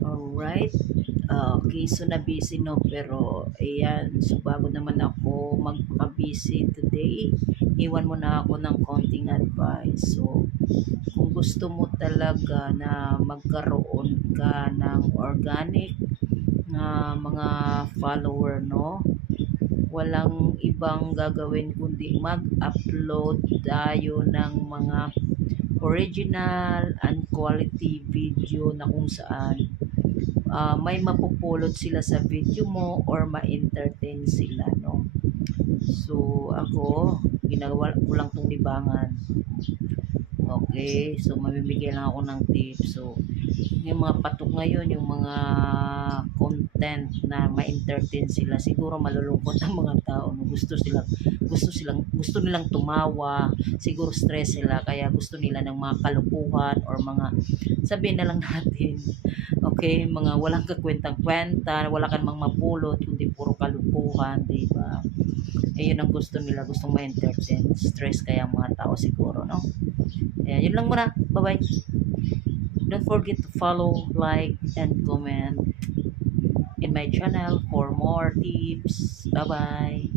Alright. Okay, so na busy no, pero ayan, so bago naman ako magpaka-busy today, iwan mo na ako ng konting advice. So, kung gusto mo talaga na magkaroon ka ng organic na mga follower, no? Walang ibang gagawin kundi mag-upload tayo ng mga original and quality video na kung saan may mapupulot sila sa video mo or ma-entertain sila, no? So, ako, ginagawa ko lang tong libangan. Okay, so mamimigay lang ako ng tips. So, yung mga patok ngayon, yung mga content na ma-entertain sila, siguro malulungkot ang mga tao. No? Gusto nilang tumawa, siguro stress sila, kaya gusto nila ng mga kalukuhan or mga, sabihin na lang natin, okay, mga walang kakwentang-kwenta, wala kang mang mapulot, kundi puro kalukuhan, di ba? Eh, yun ang gusto nila, gustong ma-entertain. Stress kaya ang mga tao siguro, no? Ayan, yun lang muna. Bye-bye. Don't forget to follow, like, and comment in my channel for more tips. Bye-bye.